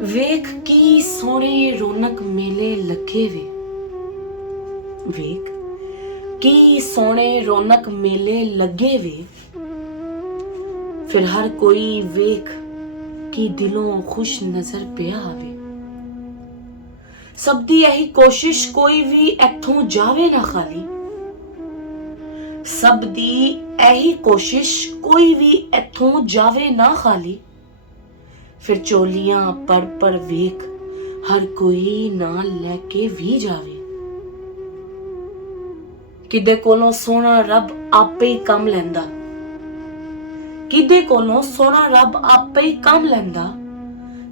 ਵੇਖ ਕੀ ਸੋਹਣੇ ਰੌਣਕ ਮੇਲੇ ਲੱਗੇ ਵੇ। ਵੇਖ ਕੀ ਸੋਹਣੇ ਰੌਣਕ ਮੇਲੇ ਲੱਗੇ ਵੇ। ਫਿਰ ਹਰ ਕੋਈ ਵੇਖ ਕਿ ਦਿਲੋਂ ਖੁਸ਼ ਨਜ਼ਰ ਪਿਆ ਆਵੇ। ਸਭ ਦੀ ਇਹੀ ਕੋਸ਼ਿਸ਼ ਕੋਈ ਵੀ ਇੱਥੋਂ ਜਾਵੇ ਨਾ ਖਾਲੀ। ਸਭ ਦੀ ਇਹੀ ਕੋਸ਼ਿਸ਼ ਕੋਈ ਵੀ ਇੱਥੋਂ ਜਾਵੇ ਨਾ ਖਾਲੀ। ਫਿਰ ਚੋਲੀਆਂ ਪਰ ਵੇਖ ਹਰ ਕੋਈ ਨਾਲ ਲੈ ਕੇ ਵੀ ਜਾਵੇ। ਕਿਦੇ ਕੋਲੋਂ ਸੋਹਣਾ ਰੱਬ ਆਪੇ ਹੀ ਕੰਮ ਲੈਂਦਾ। ਕਿਦੇ ਕੋਲੋਂ ਸੋਹਣਾ ਰੱਬ ਆਪੇ ਹੀ ਕੰਮ ਲੈਂਦਾ।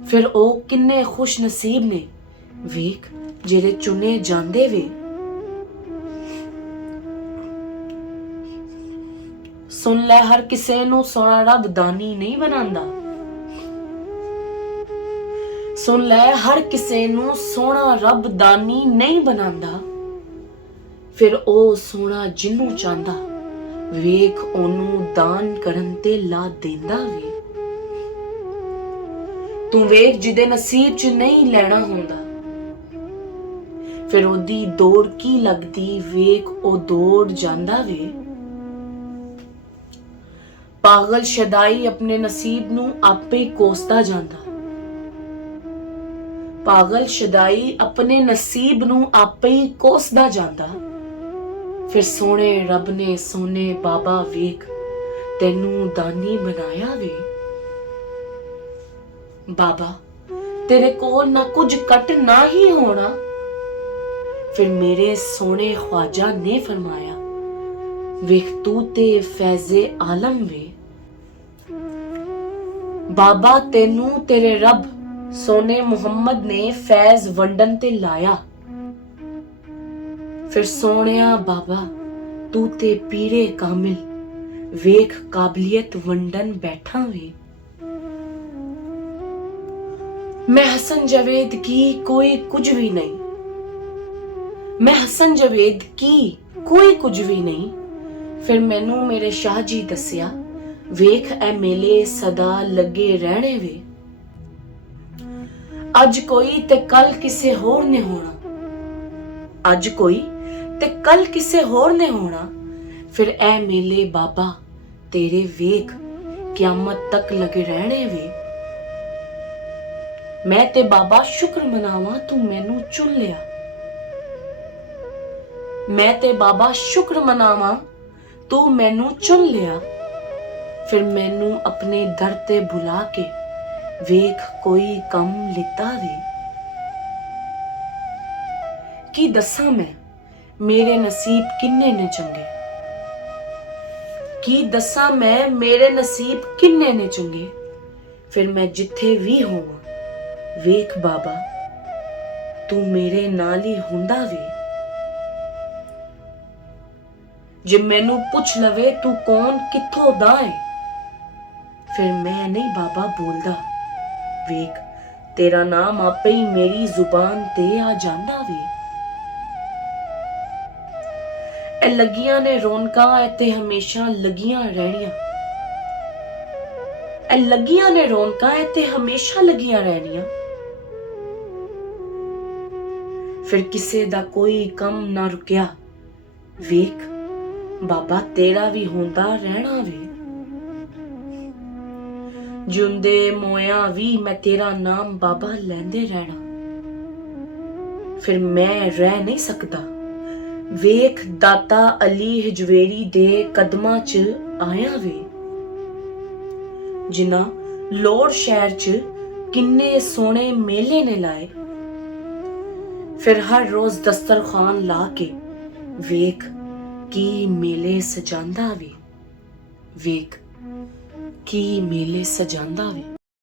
ਫਿਰ ਉਹ ਕਿੰਨੇ ਖੁਸ਼ ਨਸੀਬ ਨੇ ਵੇਖ ਜਿਹੜੇ ਚੁਣੇ ਜਾਂਦੇ ਵੇ। ਸੁਣ ਲੈ ਹਰ ਕਿਸੇ ਨੂੰ ਸੋਹਣਾ ਰੱਬ ਦਾਨੀ ਨਹੀਂ ਬਣਾਉਂਦਾ। ਸੁਣ ਲੈ ਹਰ ਕਿਸੇ ਨੂੰ ਸੋਹਣਾ ਰੱਬ ਦਾਨੀ ਨਹੀਂ ਬਣਾਉਂਦਾ। ਫਿਰ ਉਹ ਸੋਹਣਾ ਜਿਹਨੂੰ ਚਾਹੁੰਦਾ ਵੇਖ ਉਹਨੂੰ ਦਾਨ ਕਰਨ ਤੇ ਲਾ ਦਿੰਦਾ ਵੇ। ਤੂੰ ਵੇਖ ਜਿਹਦੇ ਨਸੀਬ 'ਚ ਨਹੀਂ ਲੈਣਾ ਹੁੰਦਾ ਫਿਰ ਉਹਦੀ ਦੌੜ ਕੀ ਲੱਗਦੀ ਵੇਖ ਉਹ ਦੌੜ ਜਾਂਦਾ ਵੇ। ਪਾਗਲ ਸ਼ਦਾਈ ਆਪਣੇ ਨਸੀਬ ਨੂੰ ਆਪੇ ਹੀ ਕੋਸਦਾ ਜਾਂਦਾ। ਪਾਗਲ ਸ਼ਦਾਈ ਆਪਣੇ ਨਸੀਬ ਨੂੰ ਆਪੇ ਹੀ ਕੋਸਦਾ ਜਾਂਦਾ। ਫਿਰ ਸੋਹਣੇ ਰੱਬ ਨੇ ਸੋਹਣੇ ਬਾਬਾ ਵੇਖ ਤੈਨੂੰ ਦਾਨੀ ਬਣਾਇਆ ਵੇ। ਬਾਬਾ ਤੇਰੇ ਕੋਲ ਨਾ ਕੁਝ ਘੱਟ ਨਾ ਹੀ ਹੋਣਾ। ਫਿਰ ਮੇਰੇ ਸੋਹਣੇ ख्वाजा ਨੇ ਫਰਮਾਇਆ ਵੇਖ ਤੂੰ ਤੇ ਫੈਜ਼ੇ ਆਲਮ ਵੇ। ਬਾਬਾ ਤੈਨੂੰ ਤੇਰੇ ਰੱਬ ਸੋਨੇ ਮੁਹੰਮਦ ਨੇ ਫੈਜ਼ ਵੰਡਨ ਤੇ ਲਾਇਆ। ਫਿਰ ਸੋਹਣਿਆ ਬਾਬਾ ਤੂੰ ਤੇ ਪੀਰੇ ਕਾਮਿਲ ਵੇਖ ਕਾਬਲੀਅਤ ਵੰਡਨ ਬੈਠਾ ਵੇ। मैं हसन जवेद की कोई कुछ भी नहीं। मैं हसन जवेद की कोई कुछ भी नहीं। फिर मैनू मेरे शाह जी दसिया वेख ए मेले सदा लगे रहने वे। अज कोई ते कल किसे होर ने होना। अज कोई ते कल किसे होर ने होना। फिर ए मेले बाबा तेरे वेख क्यामत तक लगे रहने वे। मैं ते बाबा शुक्र मनावा तू मैनू चुन लिया। मैं ते बाबा शुक्र मनावा तू मैनू चुन लिया। फिर मैनू अपने दर ते बुला के वेख कोई कम लिता वे। की दसा मैं मेरे नसीब किन्ने ने चंगे। की दसा मैं मेरे नसीब किन्ने ने चंगे। फिर मैं जिथे भी होवां ਵੇਖ ਬਾਬਾ ਤੂੰ ਮੇਰੇ ਨਾਲ ਹੀ ਹੁੰਦਾ ਵੇ। ਜੇ ਮੈਨੂੰ ਪੁੱਛ ਲਵੇ ਤੂੰ ਕੌਣ ਕਿੱਥੋਂ ਦਾ ਹੈ ਫਿਰ ਮੈਂ ਨਹੀਂ ਬਾਬਾ ਬੋਲਦਾ। ਵੇਖ ਤੇਰਾ ਨਾਮ ਆਪੇ ਹੀ ਮੇਰੀ ਜ਼ੁਬਾਨ ਤੇ ਆ ਜਾਂਦਾ ਵੇ। ਇਹ ਲੱਗੀਆਂ ਨੇ ਰੌਣਕਾਂ ਇੱਥੇ ਹਮੇਸ਼ਾ ਲੱਗੀਆਂ ਰਹਿਣੀਆਂ। ਇਹ ਲੱਗੀਆਂ ਨੇ ਰੌਣਕਾਂ ਇੱਥੇ ਹਮੇਸ਼ਾ ਲੱਗੀਆਂ ਰਹਿਣੀਆਂ। फिर किसे दा कोई कम ना रुकिया वेख बाबा तेरा भी होंदा रहना वे। जिंदे मोया भी मैं तेरा नाम बाबा लेंदे रहना। फिर मैं रह नहीं सकता वेख दाता अली हजवेरी दे कदमां च आया वे। जिन्ना लोड़ शहर च किन्ने सोहने मेले ने लाए। फिर हर रोज दस्तरखान ला के वेख की मेले सजांदा वे। वेख की मेले सजांदा वे।